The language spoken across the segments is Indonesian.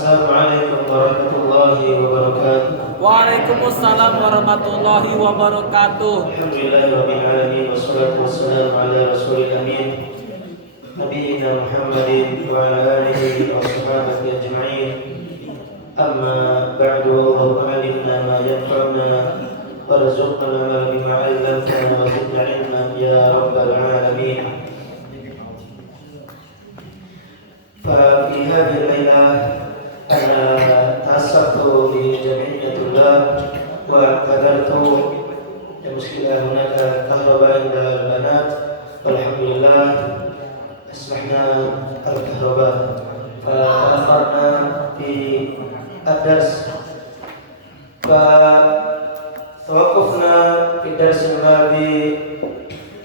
Assalamualaikum warahmatullahi wabarakatuh. Waalaikumsalam warahmatullahi wabarakatuh. Alhamdulillahirabbil alamin wassalatu wassalamu ala rasulil amin nabiyina Muhammadin wa ala alihi wa sahbihi ajma'in. Amma ba'du, Allahumma alimna ma yanfa'una warzuqna bima 'allamtana wa zidna 'ilman ya rabbal alamin. Fa fi hadhihi al-lailah ana tasabtu li jami'atillah wa qadartu ya muskila hunaka kahraba inda al-banat walhamdulillah asbahna al-kahraba fa akharna fi ad-dars fa tawaqafna fi dars al-madi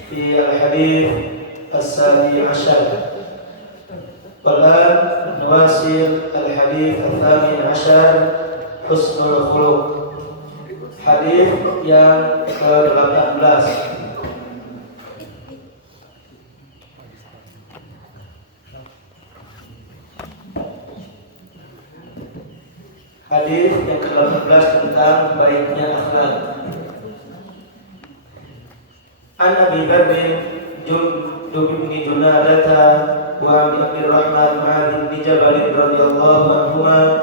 fi al-hadith as-sadi ashar. والآن نواصل الحديث الثامن عشر حسن الخلق. Hadis yang ke-18. Hadis yang ke-18 tentang baiknya akhlak. An Abi Bakr Jundub bin Junadah wa Abdul Rahman Mu'adz bin Jabal radhiyallahu anhuma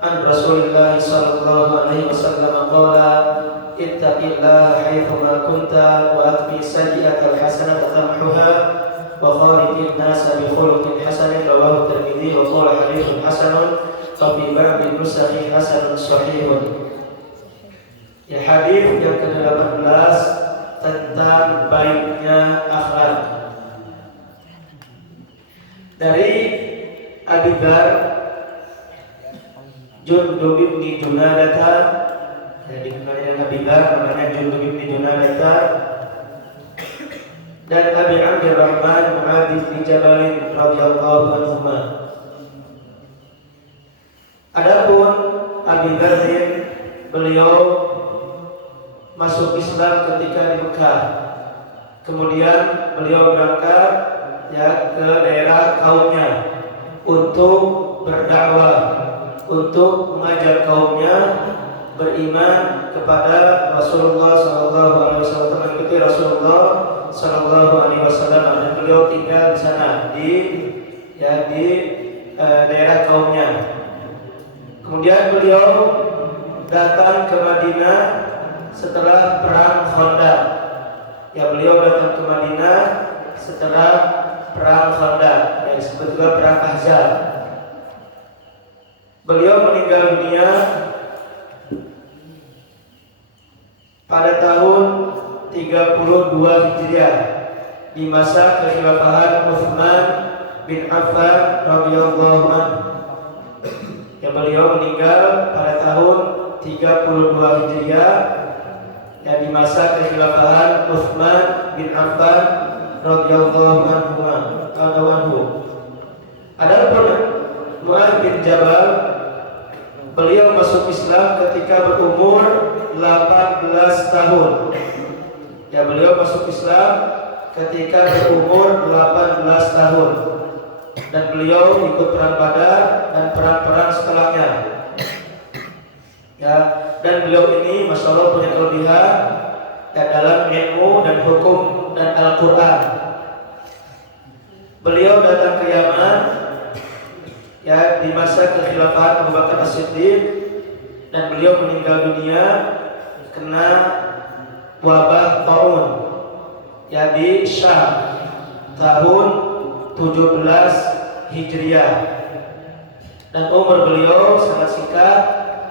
an Rasulillah sallallahu alaihi wasallam qala ittaqillaha haitsu ma kunta wa atbi sayyi'atal hasanata tamhuha wa khaliqin nasa bi khuluqin hasanin rawahu Tirmidzi wa qala haditsun hasanun fa fi ba'd nusakhi hasanun sahihun. Ya, hadis yang ke-18 tentang baiknya akhlak. Dari Abi Dzar Jundub bin Junadah, jadi namanya Abi Dzar, namanya Jundub bin Junadah, dan Abi Abdurrahman Mu'adz bin Jabal radhiyallahu anhuma. Adapun Abi Dzar, beliau masuk Islam ketika di Mekah. Kemudian beliau berangkat ke daerah kaumnya untuk berdakwah, untuk mengajar kaumnya beriman kepada Rasulullah sallallahu alaihi wasallam, mengikuti Rasulullah sallallahu alaihi wasallam, dan beliau tinggal di sana di daerah kaumnya. Kemudian beliau datang ke Madinah setelah perang Khandaq. Beliau datang ke Madinah setelah perang Khandaq, yang disebut juga perang Ahzab. Beliau meninggal dunia pada tahun 32 Hijriah di masa kekhilafahan Utsman bin Affan radhiyallahu anhu. Beliau meninggal pada tahun 32 Hijriah di masa kekhilafahan Utsman bin Affan radhiyallahu anhu. Adapun Mu'adz bin Jabal, beliau masuk Islam ketika berumur 18 tahun. Beliau masuk Islam ketika berumur 18 tahun, dan beliau ikut perang Badar dan perang-perang setelahnya. Dan beliau ini masya Allah punya kelebihan dalam ilmu dan hukum dan Al-Quran. Beliau datang ke Yaman di masa kekhilafahan Abu Bakar As-Siddiq, dan beliau meninggal dunia kena wabah taun di Syam tahun 17 Hijriah, dan umur beliau sangat singkat,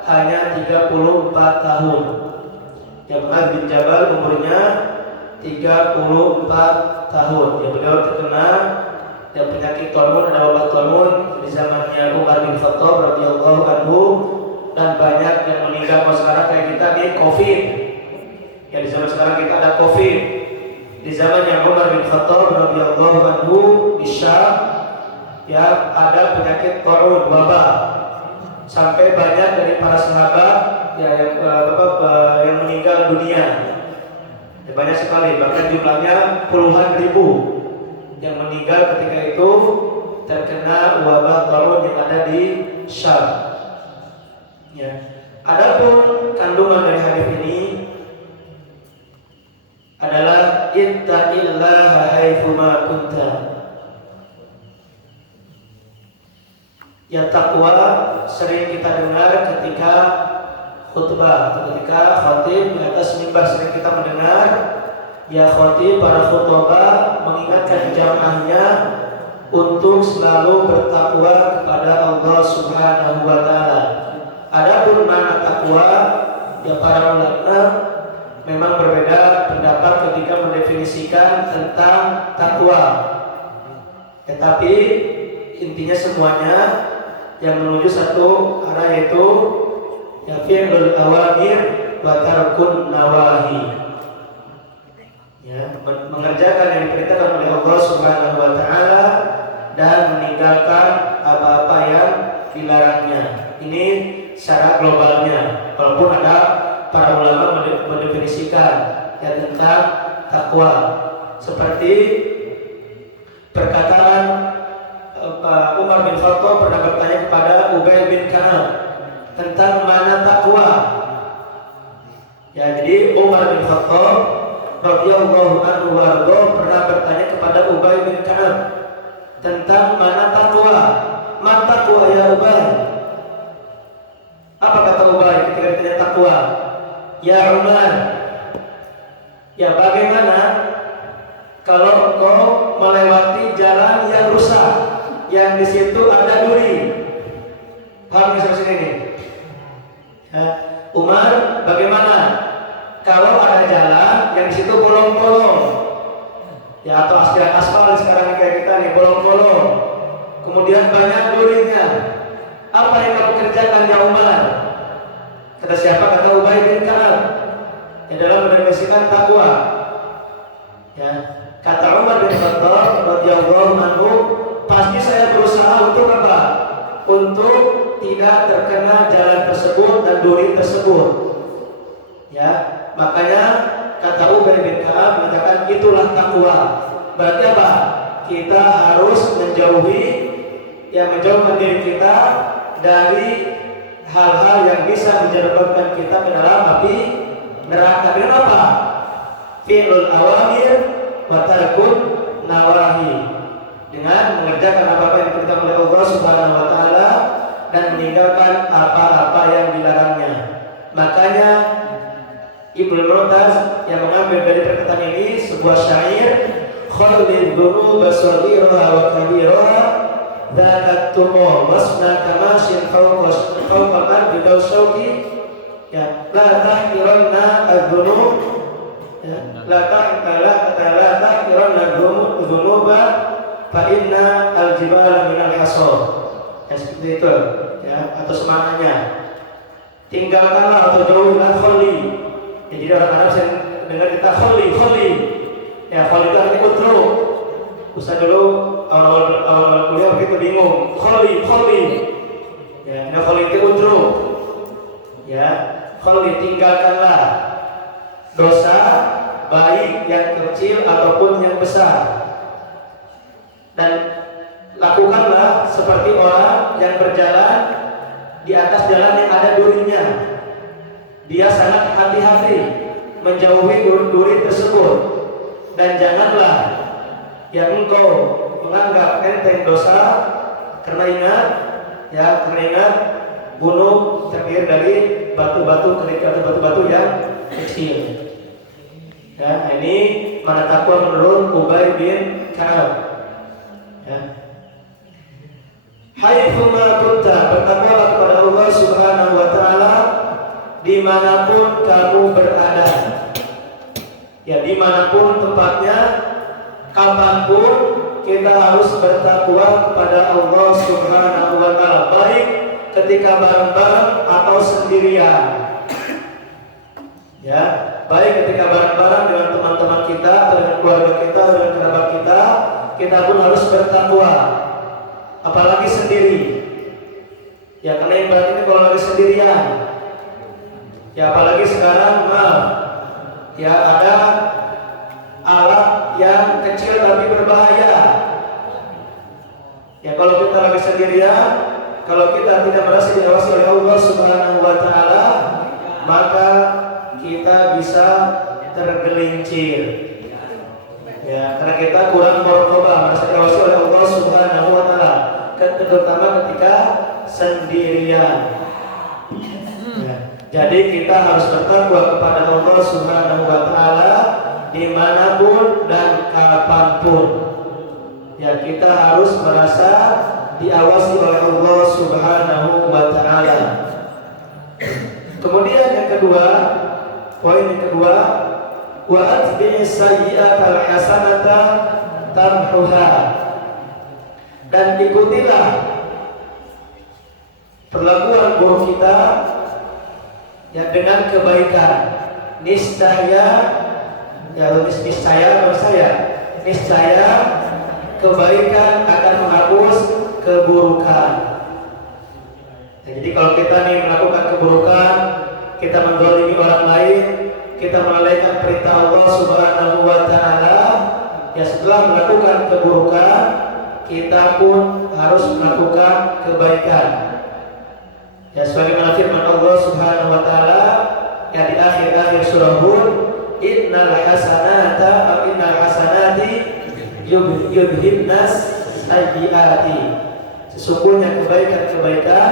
hanya 34 tahun. Mu'adz bin Jabal umurnya 34 tahun. Beliau terkena penyakit Talmun, ada wabah Talmun di zamannya Umar bin Khattab radhiyallahu anhu, dan banyak yang meninggal. Kalau sekarang kayak kita di Covid, di zaman sekarang kita ada Covid. Di zamannya Umar bin Khattab radhiyallahu anhu di Syam, ada penyakit Talmun, wabah, sampai banyak dari para sahabat yang meninggal dunia. Banyak sekali, bahkan jumlahnya puluhan ribu yang meninggal ketika itu terkena wabah Taun yang ada di Syam. Ya. Adapun kandungan dari hadis ini adalah ittaqillaha haitsuma kunta. Ya, takwa sering kita dengar ketika khutbah, ketika khatib di atas mimbar sering kita mendengar ya khatib para khutbah mengingatkan jamaahnya untuk selalu bertakwa kepada Allah Subhanahu wa taala. Adapun mana takwa, ya para ulama memang berbeda pendapat ketika mendefinisikan tentang takwa. Tetapi intinya semuanya yang menuju satu arah, yaitu ya fi'lul awamir wa tarkun nawahi. Ya, mengerjakan yang diperintahkan oleh Allah Subhanahu wa taala dan meninggalkan apa-apa yang dilarangnya. Ini secara globalnya. Walaupun ada para ulama mendefinisikan ya tentang takwa, seperti perkataan Umar bin Khattab pernah bertanya kepada Ubay bin Ka'ab tentang mana takwa. Ya, jadi Umar bin Khattab radhiyallahu anhu warḍah pernah bertanya kepada Ubay bin Ka'ab tentang mana takwa. Man takwa ya Ubay? Apa kata Ubay ketika ditanya takwa? Ya Umar, ya bagaimana kalau engkau melewati jalan yang rusak, yang di situ ada duri? Paham sampai sini nih? Ya. Umar, bagaimana kalau ada jalan yang di situ bolong-bolong? Ya, atau aspal sekarang kayak kita nih, bolong-bolong. Kemudian banyak durinya. Apa yang kamu kerjakan ya Umar? Kata siapa? Kata Ubay bin Ka'ab. Ya, dalam mendefinisikan takwa. Ya, kata Umar bin Khattab radhiyallahu anhu, pasti saya berusaha untuk apa? Untuk tidak terkena jalan tersebut dan duri tersebut. Ya, makanya kata Ubay bin Ka'ab mengatakan itulah takwa. Berarti apa? Kita harus menjauhkan diri kita dari hal-hal yang bisa menjerumuskan kita ke dalam api neraka. Dengan apa? Fi'lul awamir wa tarkun nawahi. Dengan mengerjakan apa-apa yang diperintahkan oleh Allah Subhanahu wa taala dan meninggalkan apa-apa yang dilarangnya. Makanya Ibnu Mu'taz yang mengambil dari perkataan ini sebuah syair, khalil dzunub saghiraha wa kabiraha dzakat tumu wasna kamashin fawqa al-ardi daw syauqi, ya la tahqiranna adz-dzunub, ya la tahqiranna dzunuba fa inna al-jibala min al-hasad. Ya, seperti itu ya, atau semaknanya tinggalkanlah atau jauhilah khali. Ya, jadi orang Arab saya dengar kita khali. Ya, khali itu artinya utruk. Ustaz dulu awal kuliah begitu bingung. Khali. Ya, khali itu utruk. Ya, khali tinggalkanlah dosa baik yang kecil ataupun yang besar. Dan lakukanlah seperti orang yang berjalan di atas jalan yang ada durinya. Dia sangat hati-hati menjauhi duri tersebut. Dan janganlah yang engkau menganggap enteng dosa, karena ingat gunung terdiri dari batu-batu kerikil atau batu-batu yang kecil. Ya, ini mana takwa menurut Ubay bin Ka'ab. Ya. Haitsuma kunta, bertakwalah kepada Allah Subhanahu wa taala dimanapun kamu berada. Ya, dimanapun tempatnya, kapanpun kita harus bertakwa kepada Allah Subhanahu wa taala, baik ketika bareng-bareng atau sendirian. Ya, baik ketika bareng-bareng dengan teman-teman kita, dengan keluarga kita, dengan kerabat kita pun harus bertakwa. Apalagi sendiri. Ya, karena yang berat ini kalau lagi sendirian. Ya, apalagi sekarang ya ada alat yang kecil tapi berbahaya. Ya kalau kita lagi sendirian, kalau kita tidak merasa diawasi oleh Allah Subhanahu wa taala, maka kita bisa tergelincir. Ya, karena kita kurang muraqabah, merasa diawasi oleh Allah Subhanahu wa taala, terutama ketika sendirian. Ya, jadi kita harus bertakwa kepada Allah Subhanahu wa taala dimanapun dan kapanpun. Ya, kita harus merasa diawasi oleh Allah Subhanahu wa taala. Kemudian yang kedua, poin yang kedua, wa atbi'is sayyi'atal hasanata tamhuha. Dan ikutilah perlakuan buruk kita ya dengan kebaikan. Niscaya kebaikan akan menghapus keburukan. Ya, jadi kalau kita nih melakukan keburukan, kita menzalimi orang lain, kita melalaikan perintah Allah Subhanahu wa taala, ya setelah melakukan keburukan, kita pun harus melakukan kebaikan. Ya sebagaimana firman Allah Subhanahu wa taala ya di akhir-akhir surah Hud, innal hasanati yudhibnas sayyiati. Sesungguhnya kebaikan-kebaikan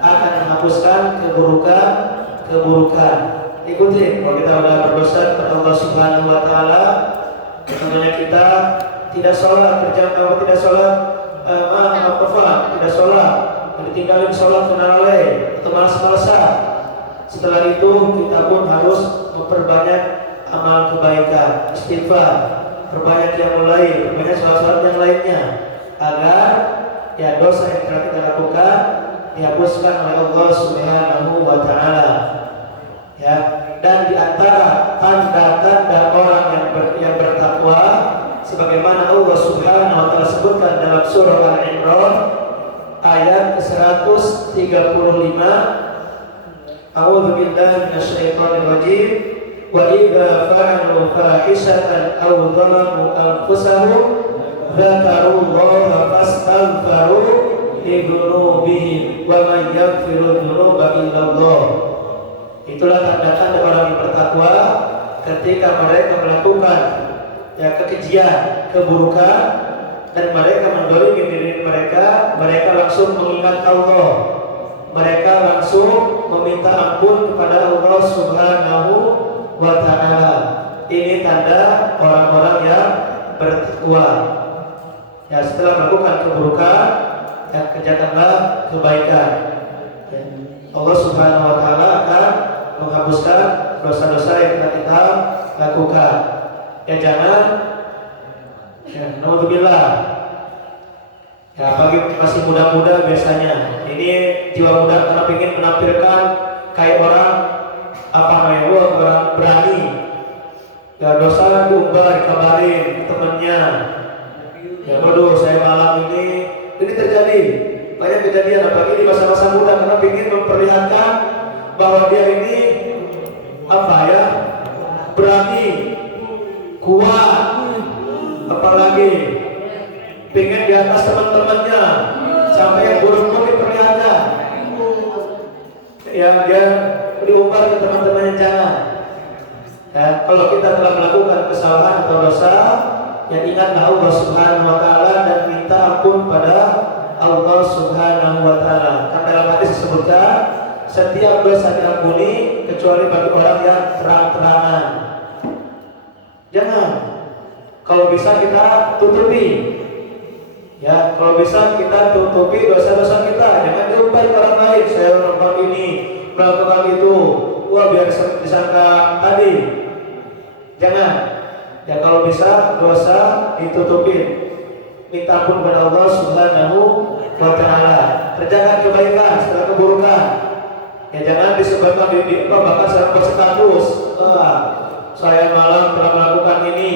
akan menghapuskan keburukan. Ikuti, kalau kita sudah berdosa kepada Allah Subhanahu wa taala, contohnya kita tidak sholat, tidak sholat, ditinggalin sholat karena lalai atau malas-malasan. Setelah itu kita pun harus memperbanyak amal kebaikan, istighfar, perbanyak yang mulai, perbanyak sholat-sholat yang lainnya, agar ya dosa yang telah kita lakukan dihapuskan oleh Allah Subhanahu wa taala. Ya, dan di antara tanda-tanda orang yang bertakwa sebagaimana Allah Subhanahu wa taala sebutkan dalam surah Al-Imran ayat ke-135, A'udzu billahi minasyaitonir rajim, wa idza fa'alu fahishatan aw dhalamu anfusahum dzakarullaha fastaghfiru lidzunubihim wa man yaghfiru dzunuba illallah. Itulah tanda-tanda orang yang bertakwa ketika mereka melakukan ya kekejian, keburukan, dan mereka mendolimi diri mereka langsung mengingat Allah, mereka langsung meminta ampun kepada Allah Subhanahu wa taala. Ini tanda orang-orang yang bertakwa. Ya, setelah melakukan keburukan, ya kerjakanlah kebaikan. Ya, Allah Subhanahu wa taala akan menghapuskan dosa-dosa yang telah kita lakukan. Ya jangan naudzubillah. Ya bagi masih muda-muda biasanya ini jiwa muda karena ingin menampilkan kayak orang orang berani. Ya dosa diumbar, dikabarin temennya. Ya waduh saya malam ini terjadi banyak kejadian apalagi di masa-masa muda karena ingin memperlihatkan bahwa dia ini berani, kuat, apalagi pengen di atas teman-temannya sampai yang buruk pun diperlihatkan. Ya dia diumbar ke teman-temannya jangan. Ya, kalau kita telah melakukan kesalahan atau dosa, ya ingatlah Allah Subhanahu wa taala dan minta ampun pada Allah Subhanahu wa taala. Karena dalam hadis disebutkan setiap dosa diampuni kecuali bagi orang yang terang-terangan. Jangan. Kalau bisa kita tutupi. Ya, kalau bisa kita tutupi dosa-dosa kita. Jangan diumbar ke orang lain. Saya melakukan ini, melakukan itu. Wah, biar disangka tadi. Jangan. Ya, kalau bisa dosa ditutupin. Minta ampun kepada Allah Subhanahu wa taala. Kerjakan kebaikan setelah keburukan. Ya jangan disebabkan bahkan saya berstatus saya malam telah melakukan ini.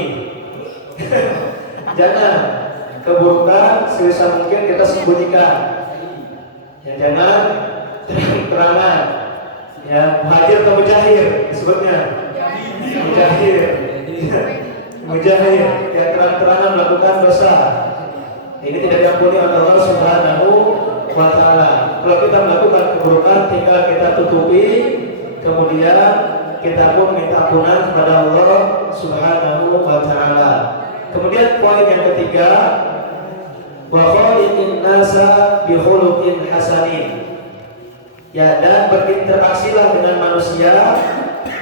Jangan. Keburukan sebisa mungkin kita sembunyikan. Ya jangan terang-terangan. Ya muhajir atau mujahir disebutnya. Mujahir. Ya terang-terangan melakukan dosa. Ini tidak diampuni oleh Allah Subhanahu wa Ta'ala. Kalau kita melakukan keburukan, tinggal kita tutupi, kemudian kita pun minta ampunan kepada Allah Subhanahu wa Ta'ala. Kemudian poin yang ketiga, wa khaliqin nasa bi khuluqin hasanin. Ya, dan berinteraksilah dengan manusia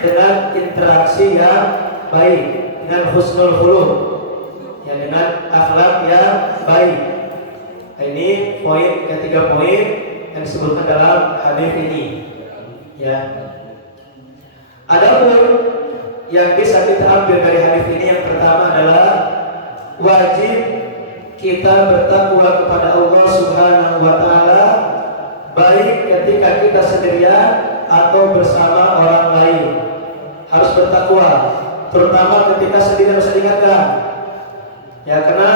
dengan interaksi yang baik, dengan husnul khuluq, ya, dengan akhlak yang baik. Ini poin ketiga, poin yang disebutkan dalam hadis ini. Ya. Adapun yang bisa kita ambil dari hadis ini, yang pertama adalah wajib kita bertakwa kepada Allah Subhanahu wa Ta'ala, baik ketika kita sendirian atau bersama orang lain. Harus bertakwa, terutama ketika sendirian, harus diingatkan. Ya, karena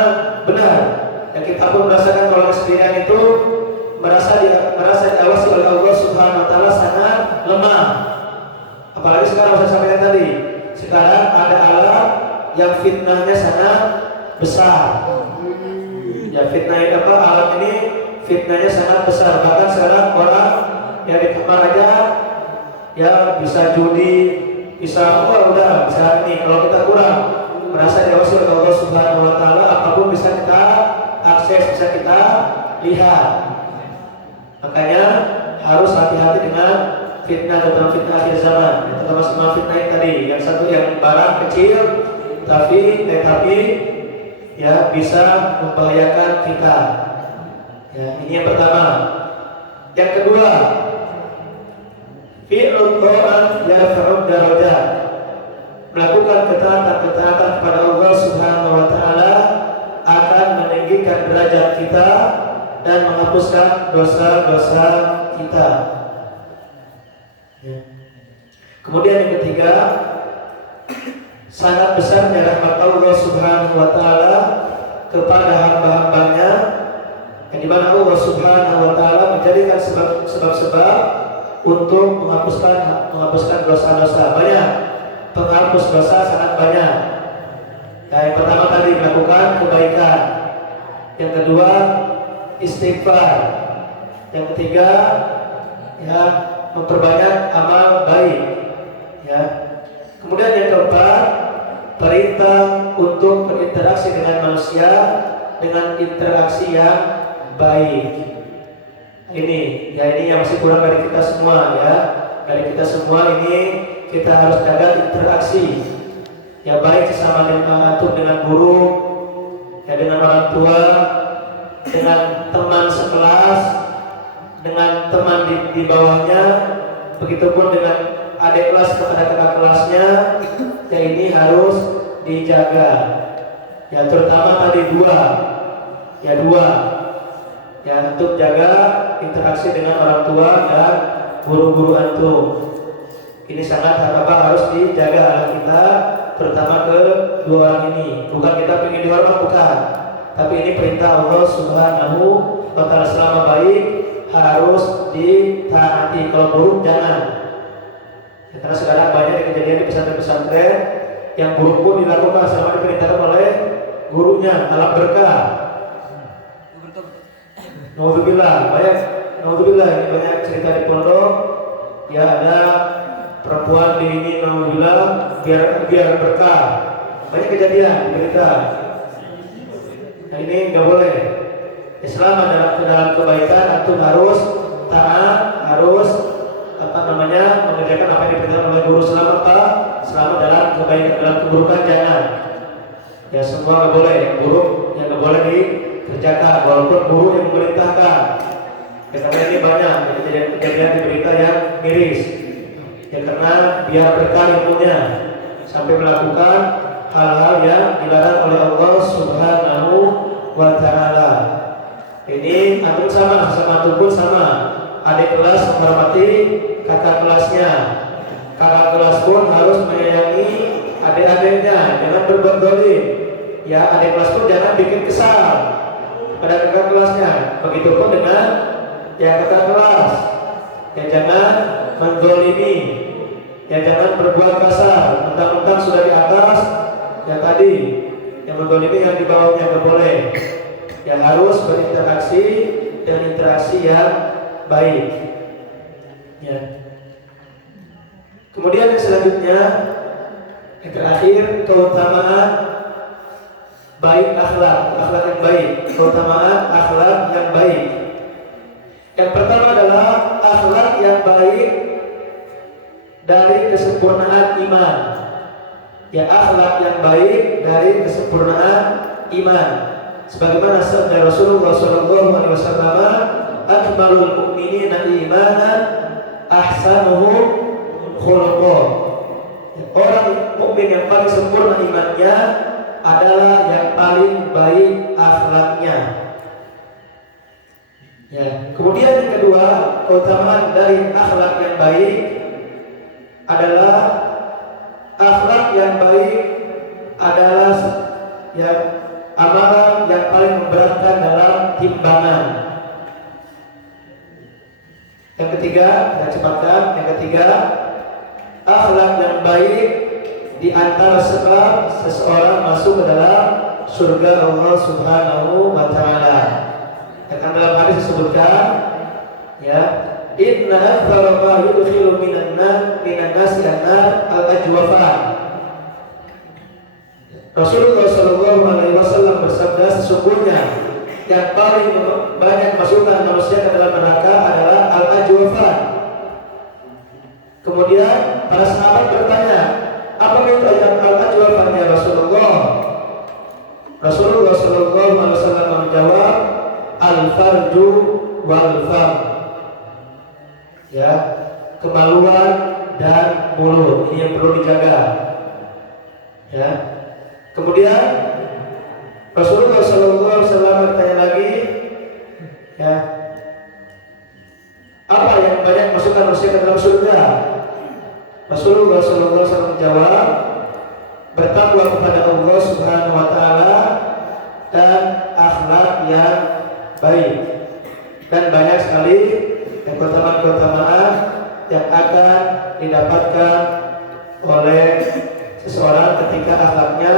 benar, ya, kita pun merasakan kalau kesendirian itu merasa diawasi oleh Allah Subhanahu wa Ta'ala sangat lemah. Apalagi sekarang saya sampaikan tadi, sekarang ada alat yang fitnahnya sangat besar. Ya, fitnah ini apa? Alat ini fitnahnya sangat besar. Bahkan sekarang orang yang di kamar aja ya bisa judi, bisa udah bisa ini. Kalau kita kurang merasa diawasi oleh Allah Subhanahu wa Ta'ala, apapun bisa kita akses, bisa kita lihat. Makanya harus hati-hati dengan fitnah, terutama fitnah akhir zaman. Terutama semua fitnah yang tadi. Yang satu yang barang kecil tapi ya bisa membahayakan kita. Ya, ini yang pertama. Yang kedua, fi'lul qur'an yarfa'ud darajat. Melakukan ketaatan kepada Allah Subhanahu wa Ta'ala akan meninggikan derajat kita dan menghapuskan dosa-dosa kita. Ya. Kemudian yang ketiga, sangat besarnya rahmat Allah Subhanahu wa Ta'ala kepada hamba-hambanya, yang dimana Allah Subhanahu wa Ta'ala menjadikan sebab-sebab untuk menghapuskan dosa-dosa. Banyak penghapus dosa, sangat banyak. Nah, yang pertama tadi melakukan kebaikan, yang kedua istighfar, yang ketiga ya memperbanyak amal baik. Ya. Kemudian yang keempat, perintah untuk berinteraksi dengan manusia dengan interaksi yang baik. Ini yang masih kurang dari kita semua, ya. Dari kita semua ini kita harus jaga interaksi. Ya, baik sesama dengan guru, ya, dengan orang tua, dengan teman sekelas, dengan teman di bawahnya, begitupun dengan adik kelas kepada kakak kelasnya. Ya, ini harus dijaga. Ya, terutama tadi dua untuk jaga interaksi dengan orang tua dan guru-guru antum. Ini sangat harus dijaga kita, terutama ke dua orang ini. Bukan kita ingin dihormat, bukan, tapi ini perintah Allah Subhanahu wa Ta'ala. Selama baik harus ditaati, kalau buruk jangan. Ya, karena sekarang banyak kejadian di pesantren-pesantren yang buruk pun dilakukan selama diperintahkan oleh gurunya, alam berkah. Naudzubillah, ini banyak cerita di pondok. Ya, ada perempuan di ini, naudzubillah, biar berkah. Banyak kejadian di berita. Nah, ini nggak boleh. Islam dalam kebaikan antum harus taat, harus mengerjakan apa yang diperintahkan oleh guru. Selama dalam kebaikan, dalam keburukan jangan. Ya, semua nggak boleh, buruk yang nggak boleh dikerjakan, walaupun guru yang memerintahkan. Ya, karena ini banyak kejadian di berita yang miris. Ya, karena biar berkah ilmunya sampai melakukan hal-hal yang dilarang oleh Allah Subhanahu wa Ta'ala. Ini antum sama antum pun sama. Adik kelas menghormati kakak kelasnya. Kakak kelas pun harus menyayangi adik-adiknya, jangan berbuat zalim. Ya, adik kelas pun jangan bikin kesal pada kakak kelasnya. Begitupun dengan kakak kelas. Ya, jangan menzalimi. Ya, jangan berbuat kasar. Mentang-mentang sudah di atas, ya tadi yang menzalimi yang di bawahnya nggak boleh. Ya harus berinteraksi dan interaksi yang baik. Ya. Kemudian yang selanjutnya, yang terakhir, keutamaan baik akhlak yang baik, keutamaan akhlak yang baik. Yang pertama adalah akhlak yang baik dari kesempurnaan iman. Ya, akhlak yang baik dari kesempurnaan iman. Sebagaimana sabda Rasulullah SAW, "Akmalul mu'minina imanan ahsanuhum khuluqa." Orang mukmin yang paling sempurna imannya adalah yang paling baik akhlaknya. Ya. Kemudian yang kedua, keutamaan dari akhlak yang baik adalah akhlak yang baik adalah ya amalan yang paling memberatkan dalam timbangan. Yang ketiga, kita cepatkan. Yang ketiga, akhlak yang baik di antara sebab seseorang masuk ke dalam surga Allah Subhanahu wa taala. Akan dalam hadis disebutkan, ya, inna aktsara ma yudkhilu minan nasi an-nar al-ajwafan. Rasulullah sallallahu alaihi wasallam bersabda, sesungguhnya yang paling banyak masukkan manusia ke dalam neraka adalah al-ajwafan. Kemudian para sahabat bertanya, apa itu ayat al-ajwafan ya Rasulullah? Rasulullah sallallahu alaihi wasallam menjawab, al-farju wal fam. Ya, kemaluan dan mulut ini yang perlu dijaga. Ya. Kemudian Rasulullah SAW bertanya lagi, ya, apa yang banyak masukkan manusia ke dalam surga? Rasulullah SAW menjawab, bertakwa kepada Allah Subhanahu wa taala dan akhlak yang baik. Dan banyak sekali keutamaan-keutamaan yang akan didapatkan oleh seseorang ketika akhlaknya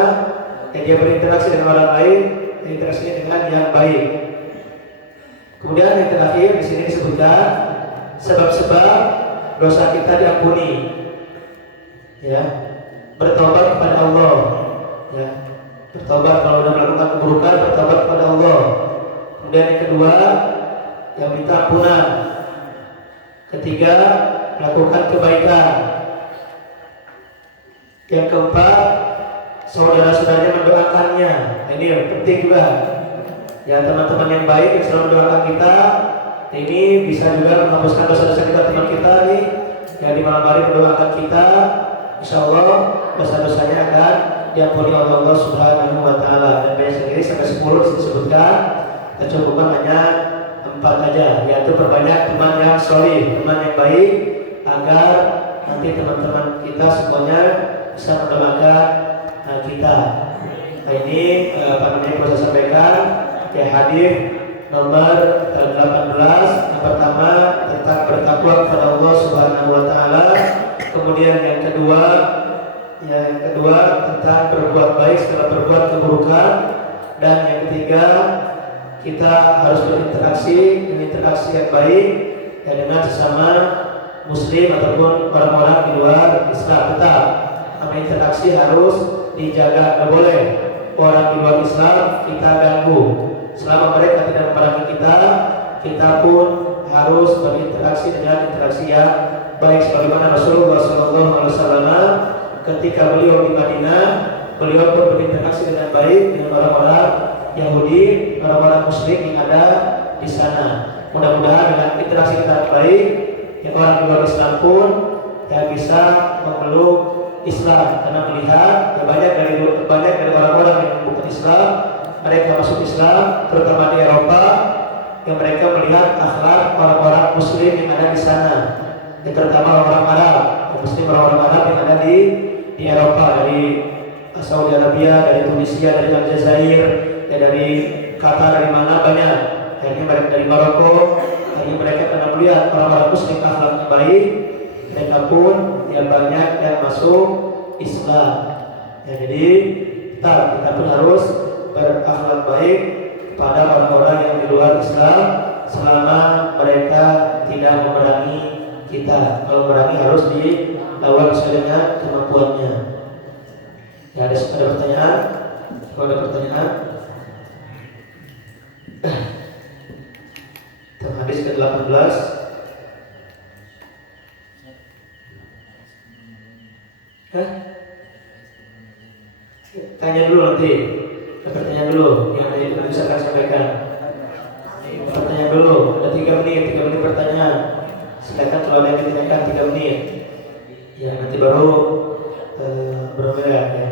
dia berinteraksi dengan orang lain, berinteraksi dengan yang baik. Kemudian yang terakhir di sini disebutkan sebab-sebab dosa kita diampuni. Ya, bertobat kepada Allah. Ya, bertobat kalau sudah melakukan keburukan, bertobat kepada Allah. Kemudian yang kedua, yang minta ampunan. Ketiga, melakukan kebaikan. Yang keempat, saudara-saudaranya mendoakannya. Ini yang penting juga. Ya, teman-teman yang baik yang selalu mendoakan kita, ini bisa juga menghapuskan dosa-dosa kita, teman kita nih yang di malam hari mendoakan kita. Insya Allah dosa-dosanya akan diampuni oleh Allah Subhanahu wa taala. Dan banyak sekali sampai 10 disebutkan. Kita cukupkan hanya 4 aja, yaitu perbanyak teman yang solih, teman yang baik, agar nanti teman-teman kita semuanya bisa mendoakan kita. Nah, ini perlu saya sampaikan ke hadis nomor 18. Yang pertama tentang bertakwa kepada Allah Subhanahu wa taala. Kemudian yang kedua tentang berbuat baik setelah berbuat keburukan. Dan yang ketiga, kita harus berinteraksi yang baik ya, dengan sesama muslim ataupun orang-orang di luar Islam. Tetap interaksi harus dijaga, tidak boleh orang di luar Islam kita ganggu. Selama mereka tidak memerangi kita, kita pun harus berinteraksi dengan interaksi yang baik. Sebagaimana Rasulullah SAW ketika beliau di Madinah, beliau pun berinteraksi dengan baik dengan orang-orang Yahudi, orang-orang Muslim yang ada di sana. Mudah-mudahan dengan interaksi kita baik, yang orang di luar Islam pun yang bisa memeluk Islam, karena melihat banyak dari orang-orang yang bukan Islam, mereka masuk Islam, terutama di Eropa, yang mereka melihat akhlak orang-orang Muslim yang ada di sana, yang terutama orang Arab, Muslim orang-orang Arab yang ada di Eropa, dari Saudi Arabia, dari Tunisia, dari Aljazair, dari Qatar, dari mana banyak. Akhirnya mereka dari Maroko, akhirnya mereka karena melihat orang-orang Muslim akhlaknya baik, mereka pun yang banyak yang masuk Islam. Ya, jadi kita pun harus berakhlak baik kepada orang-orang yang di luar Islam selama mereka tidak memerangi kita. Kalau memerangi harus dilawan sesuai dengan kemampuannya. Ya, ada pertanyaan? Kalau ada pertanyaan, hadis ke-18. Tanya dulu nanti. Pertanyaan dulu yang dari bisa akan sampaikan. Pertanyaan dulu. Ada 3 menit pertanyaan. Silakan kalau ada yang ditanyakan 3 menit. Ya nanti baru berbeda ya.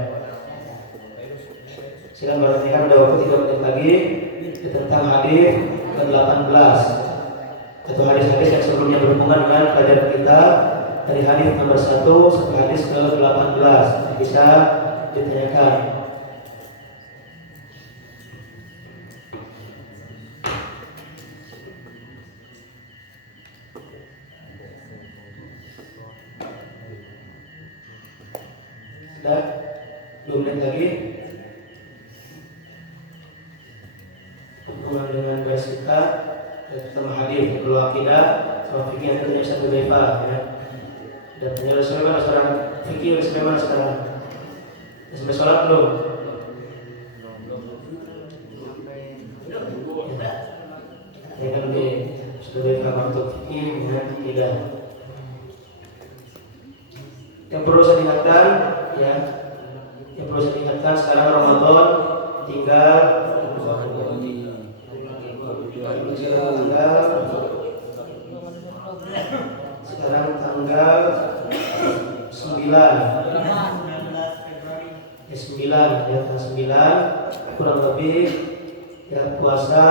Silakan bertanyakan, ada waktu 3 menit lagi tentang hadis ke-18 atau hadis-hadis yang sebelumnya berhubungan dengan pelajaran kita dari hadis nomor 1 sampai hadis ke-18 bisa ditanyakan. Sudah 2 menit lagi. Hubungan dengan bahas kita pertama hadis, kedua akidah, sama fikih yang tanya satu bepa ya. Dan tanya sampai mana sekarang? Fikih sampai mana sekarang? Sampai sholat belum? Ya kan di sudah bepa untuk fikih dan akidah. Yang perlu saya ingatkan ya, yang perlu saya ingatkan sekarang Ramadan tinggal sekarang tanggal 9 ya 9 ya tanggal 9 kurang lebih ya puasa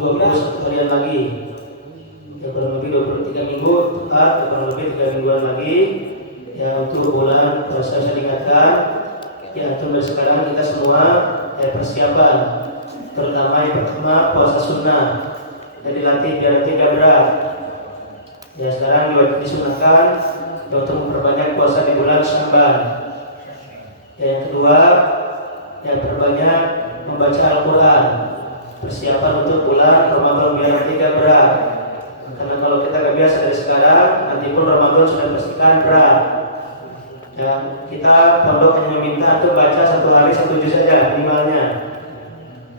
21 harian lagi ya kurang lebih 23 minggu tepat ya, kurang lebih 3 mingguan lagi ya untuk bulan puasa. Saya ingatkan ya untuk dari sekarang kita semua ya persiapan, terutama yang pertama puasa sunnah dan dilatih biar tidak berat. Ya sekarang disunahkan untuk memperbanyak puasa di bulan Sya'ban. Ya, yang kedua ya perbanyak membaca Al-Quran, persiapan untuk bulan Ramadan biar tidak berat. Karena kalau kita gak biasa dari sekarang, nanti pun Ramadan sudah pastikan berat. Ya, kita pondok hanya meminta untuk baca 1 hari 1 juz saja minimalnya.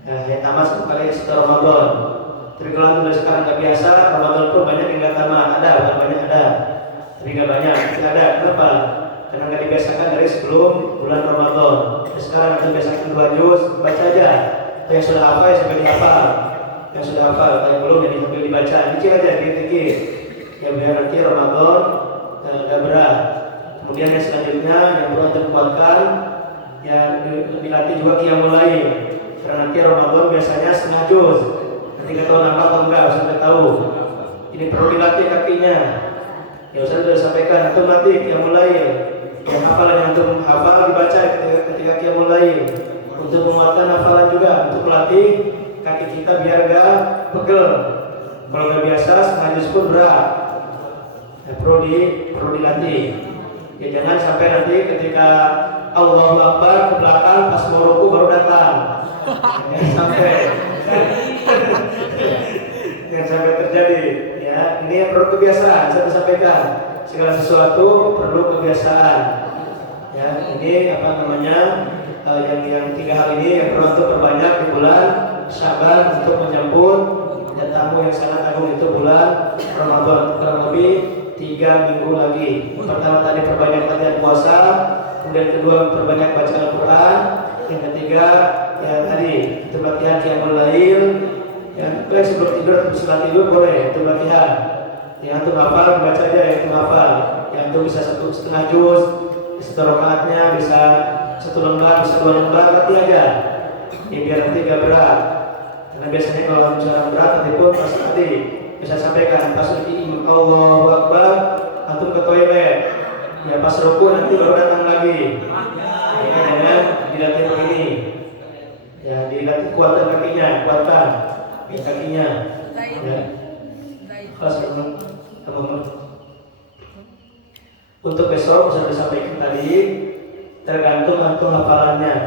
Ya, yang tamat 1 kali setelah Ramadan. Tapi kalau dari sekarang gak biasa, Ramadan pun banyak yang gak tamat. Ada, bukan banyak ada. Tapi gak banyak, tidak ada. Kenapa? Karena gak dibiasakan dari sebelum bulan Ramadan. Jadi sekarang kita biasakan 2 juz, baca aja. Atau yang sudah hafal ya sampai dihafal. Yang sudah hafal, atau yang belum jadi sambil dibaca. Dikit aja, dikit-dikit. Ya biar nanti Ramadan gak berat. Kemudian yang selanjutnya yang perlu kita kuatkan ya dilatih juga qiyamul lail. Karena nanti Ramadan biasanya setengah juz. Nanti nggak tahu nambah atau enggak, saya nggak tahu. Ini perlu dilatih kakinya. Ya saya sudah sampaikan untuk latih qiyamul lail. Yang hafalan yang untuk hafal dibaca ketika qiyamul lail. Untuk menguatkan hafalan juga untuk melatih kaki kita biar gak pegel. Kalau nggak biasa setengah juz pun berat. Ya, perlu dilatih. Ya jangan sampai nanti ketika Allahu Akbar ke belakang pas mau ruku baru datang. Jangan sampai terjadi. Ya ini yang perlu kebiasaan. Saya sampaikan segala sesuatu perlu kebiasaan. Ya ini apa namanya yang 3 hal ini yang perlu untuk perbanyak di bulan Sya'ban untuk menyambut dan tamu yang sangat agung itu bulan Ramadan. Kurang lebih 3 minggu lagi. Pertama tadi perbanyak latihan puasa, kemudian kedua perbanyak baca Al-Quran, yang ketiga ya tadi itu latihan qiyamul lail. Ya sebelum tidur tidur boleh itu latihan. Yang untuk hafal baca aja yang untuk hafal. Yang untuk bisa 1,5 juz, 1 rakaatnya bisa 1 lembar, bisa 2 lembar, latih aja. Ya biar nanti gak berat. Karena biasanya kalau misalnya berat nanti pun pas tadi bisa sampaikan pas imam Allahu Akbar antum ke toilet ya pas ruku nanti baru datang lagi ya jangan dilatih begini ya dilatih kuatkan kakinya ya pas untuk besok bisa disampaikan tadi tergantung antum hafalannya